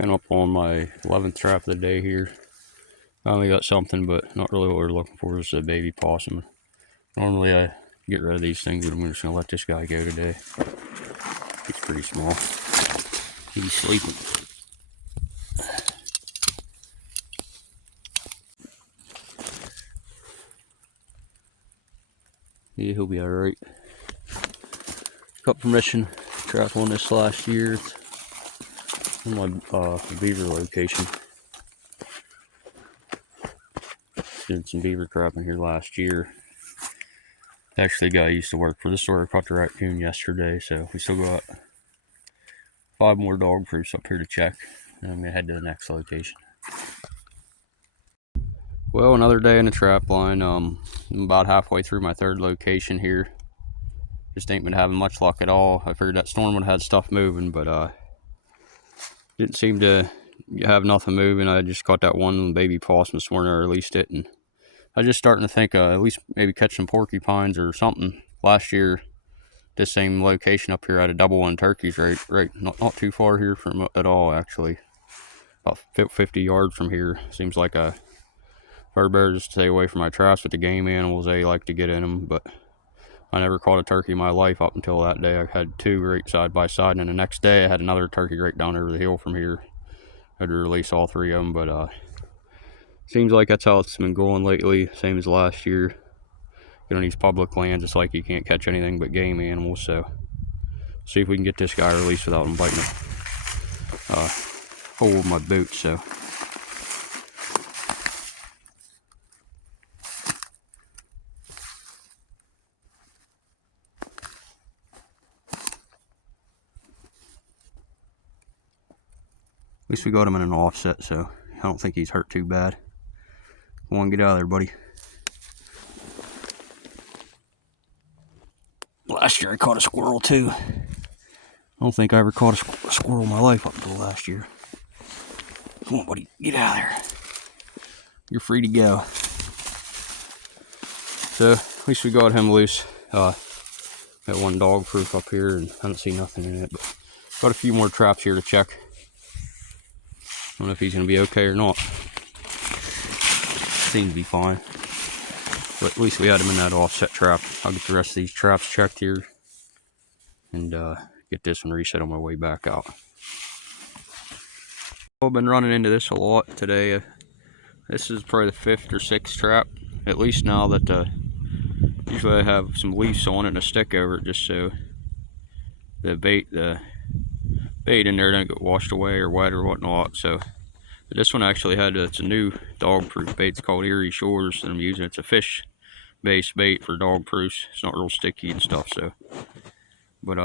Came up on my 11th trap of the day here. Finally got something, but not really what we're looking for. Is a baby possum. Normally I get rid of these things, but I'm just gonna let this guy go today. He's pretty small. He's sleeping. Yeah, he'll be alright. Got permission to trap on this last year. It's on my beaver location. Did some beaver trapping here last year. Actually, a guy I used to work for. This is where I caught the raccoon yesterday, so we still got 5 more dog proofs up here to check. And I'm gonna head to the next location. Well, another day in the trap line. I'm about halfway through my 3rd location here. Just ain't been having much luck at all. I figured that storm would have had stuff moving, but didn't seem to have nothing moving. I just caught that one baby possum this morning. I released it, and I was just starting to think at least maybe catch some porcupines or something. Last year, this same location up here, I had a double one turkeys right not too far here from at all, actually. About 50 yards from here. Seems like a fur bear just stay away from my traps with the game animals. They like to get in them, but I never caught a turkey in my life up until that day. I had 2 right side by side, and then the next day I had another turkey right down over the hill from here. I had to release all 3 of them, but seems like that's how it's been going lately, same as last year. Get on these public lands, it's like you can't catch anything but game animals, so see if we can get this guy released without him biting a hole with my boot. So at least we got him in an offset, so I don't think he's hurt too bad. Come on, get out of there, buddy. Last year I caught a squirrel too. I don't think I ever caught a squirrel in my life up until last year. Come on, buddy, get out of there. You're free to go. So at least we got him loose. Got 1 dog proof up here, and I don't see nothing in it, but got a few more traps here to check. I don't know if he's gonna be okay or not. Seems to be fine, but at least we had him in that offset trap. I'll get the rest of these traps checked here and get this one reset on my way back out. I've been running into this a lot today. This is probably the 5th or 6th trap, at least now that usually I have some leaves on it and a stick over it just so the bait in there don't get washed away or wet or whatnot. So this one actually it's a new dog proof bait. It's called Erie Shores that I'm using. It's a fish based bait for dog proofs. It's not real sticky and stuff, so but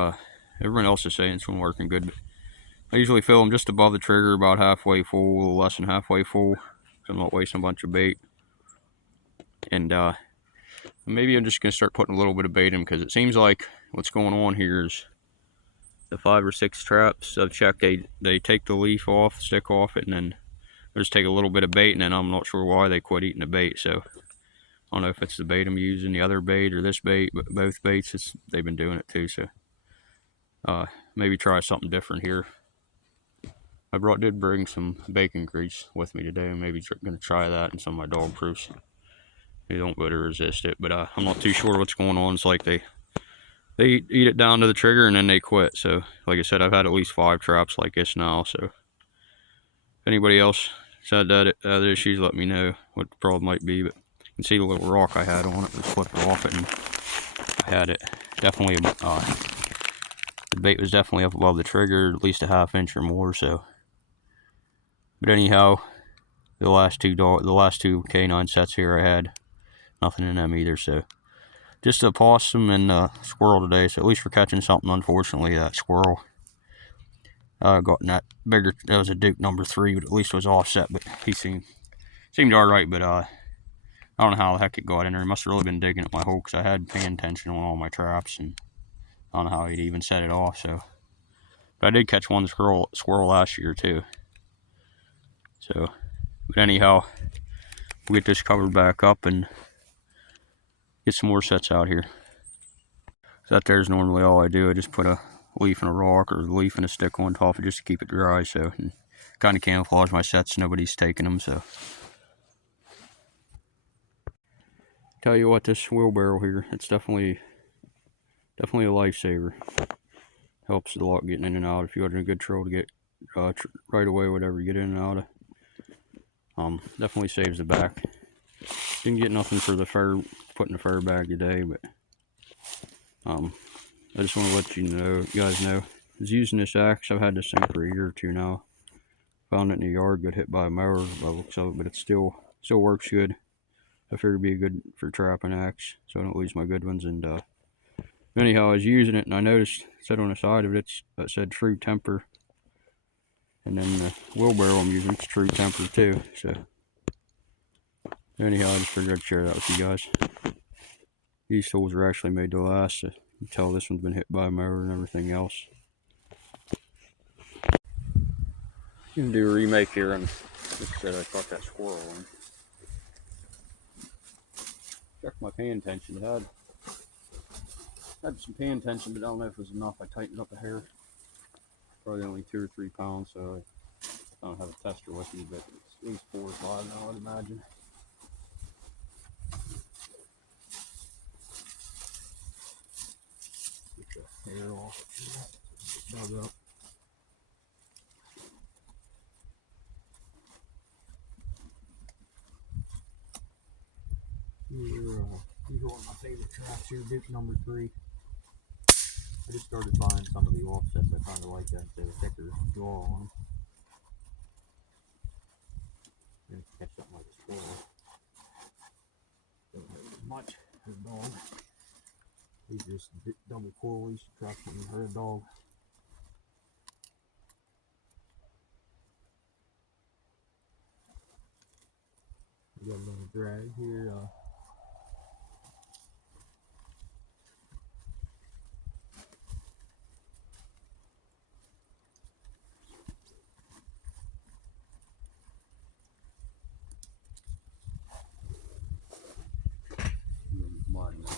everyone else is saying it's been working good. I usually fill them just above the trigger, about halfway full, a little less than halfway full, so I'm not wasting a bunch of bait. And maybe I'm just gonna start putting a little bit of bait in, because it seems like what's going on here is the 5 or 6 traps I've checked, they take the leaf off, stick off it, and then they just take a little bit of bait, and then I'm not sure why they quit eating the bait. So I don't know if it's the bait I'm using, the other bait, or this bait, but both baits, they've been doing it too. So maybe try something different here. I did bring some bacon grease with me today, and maybe gonna try that in some of my dog proofs. They don't better resist it, but I'm not too sure what's going on. It's like they eat it down to the trigger and then they quit. So like I said, I've had at least 5 traps like this now. So if anybody else said that other issues, let me know what the problem might be. But you can see the little rock I had on it. Just flipped it off it, and I had it definitely the bait was definitely up above the trigger, at least a ½ inch or more. So but anyhow, the last two canine sets here, I had nothing in them either. So just a possum and a squirrel today. So at least we're catching something. Unfortunately, that squirrel got in that bigger, that was a Duke number 3, but at least it was offset. But he seemed all right. But I don't know how the heck it got in there. He must have really been digging at my hole, because I had paying attention on all my traps, and I don't know how he'd even set it off. So, but I did catch 1 squirrel last year too. So, but anyhow, we'll get this covered back up and get some more sets out here. So that there's normally all I do. I just put a leaf in a rock or a leaf and a stick on top of it just to keep it dry. So kind of camouflage my sets. Nobody's taking them, so. Tell you what, this wheelbarrow here, it's definitely a lifesaver. Helps a lot getting in and out. If you're in a good trail to get right away, whatever you get in and out of. Definitely saves the back. Didn't get nothing for the fur, putting the fur bag today, but I just want to let you guys know. I was using this axe. I've had this thing for a year or two now. Found it in the yard, got hit by a mower by the looks of it, but it still works good. I figured it'd be good for trapping axe, so I don't lose my good ones. And anyhow, I was using it, and I noticed it said on the side of it, it said True Temper. And then the wheelbarrow I'm using, it's True Temper too. So anyhow, I just figured I'd share that with you guys. These tools are actually made to last. So you can tell this one's been hit by a mower and everything else. You can do a remake here, and just said I caught that squirrel in. Check my pan tension. It had some pan tension, but I don't know if it was enough. I tightened up a hair. Probably only 2 or 3 pounds, so I don't have a tester with me, but it's at least 4 or 5 now, I'd imagine. Get the hair off. Dug up. These are one of my favorite traps here, Duke number 3. I just started buying some of the offsets. I kind of like that, the thicker jaw on them. And catch something like a squirrel. Don't hurt as much as a dog. These are just double coilies, traps when you hurt a dog. We got a little drag here. Mud now.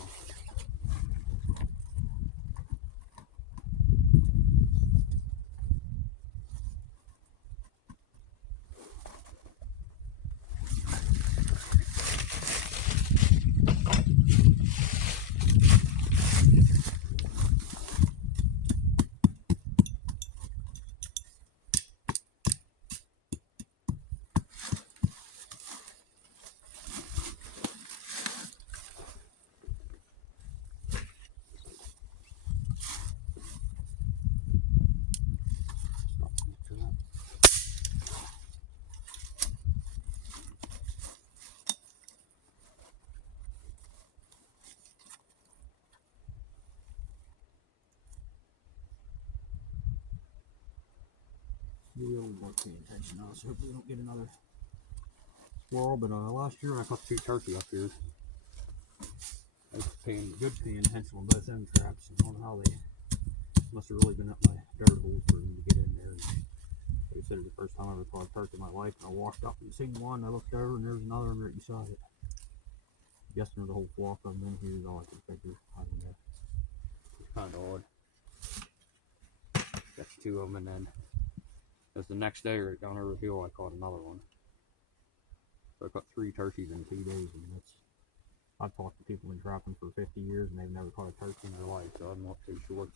Really more paying attention now, so hopefully we don't get another squirrel. But last year when I caught 2 turkey up here, I was paying attention on both end traps. I don't know how they must have really been up my dirt holes for them to get in there. And like I said, it was the first time I ever caught a turkey in my life, and I walked up and seen one. I looked over, and there's another one right beside it. I'm guessing there's a whole flock of them in here is all I can figure. I don't know. It's kind of odd. That's 2 of them, and then as the next day, right down over the hill, I caught another one. So I caught 3 turkeys in 2 days, and I've talked to people in trapping for 50 years, and they've never caught a turkey in their life, so I'm not too sure.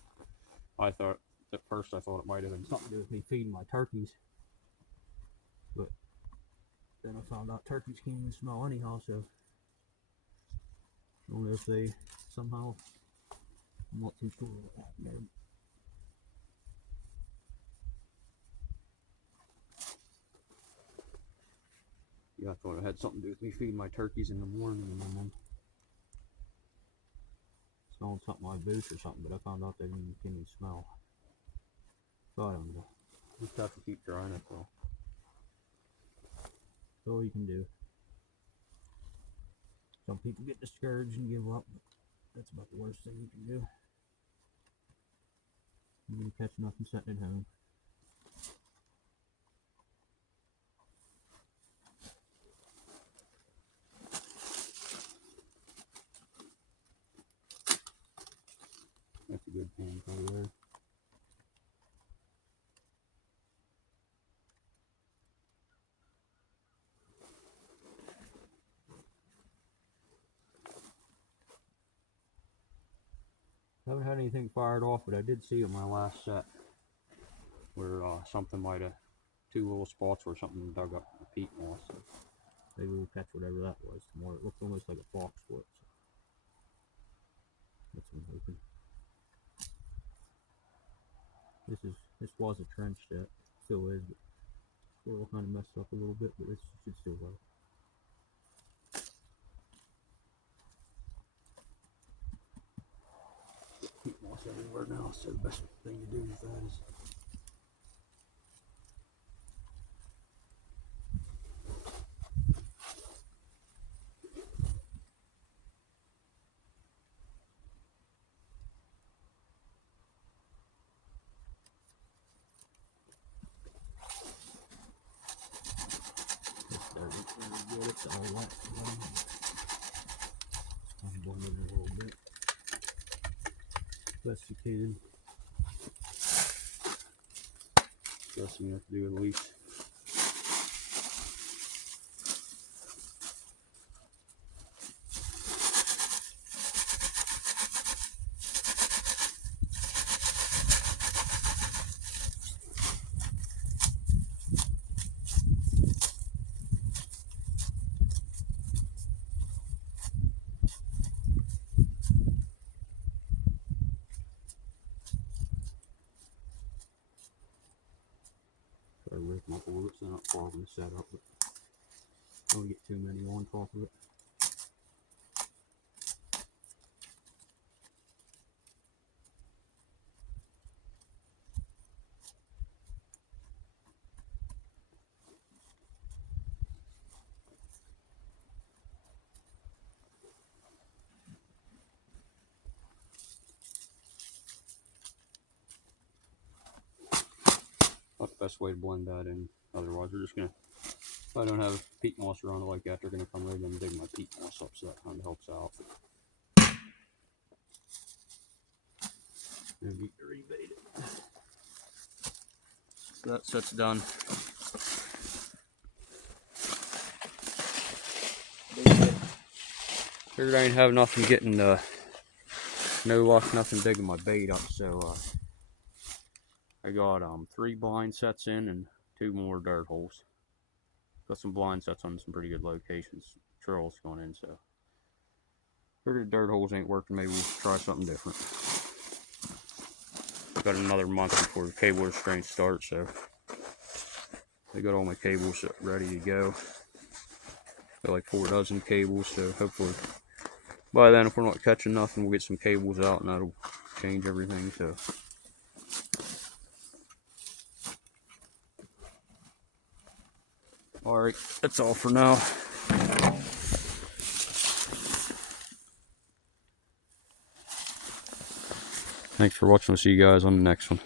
At first I thought it might have been something to do with me feeding my turkeys, but then I found out turkeys can't even smell anyhow, so I don't know if they somehow, I'm not too sure what happened there. Yeah, I thought it had something to do with me feeding my turkeys in the morning and then smelling something like boots or something, but I found out they didn't even smell. So I don't know. Just have to keep drying it though. That's all you can do. Some people get discouraged and give up, but that's about the worst thing you can do. You're gonna catch nothing sitting at home. That's a good pan over there. Haven't had anything fired off, but I did see on my last set where something might have, two little spots where something dug up the peat moss. So maybe we'll catch whatever that was tomorrow. It looks almost like a fox foot. So that's what I'm hoping. This was a trench set, still is, but soil kind of messed up a little bit, but this should still work. Peat moss everywhere now, so the best thing to do with that is it's all wet. I'm blending it a little bit. Best you can. Best you have to do at least. Try to rake them up a little bit so they're not fogging the setup, but don't get too many on top of it. Not the best way to blend that in. Otherwise, we're just gonna, if I don't have peat moss around it like that, they're gonna come right in and dig my peat moss up, so that kind of helps out. And we rebait it. So that set's done. Figured I ain't have nothing getting no luck, nothing digging my bait up, so I got 3 blind sets in and 2 more dirt holes. Got some blind sets on some pretty good locations. Trails going in, so figured the dirt holes ain't working. Maybe we'll try something different. Got another month before the cable restraints start, so I got all my cables ready to go. Got like 4 dozen cables, so hopefully by then, if we're not catching nothing, we'll get some cables out and that'll change everything. So alright, that's all for now. Thanks for watching. We'll see you guys on the next one.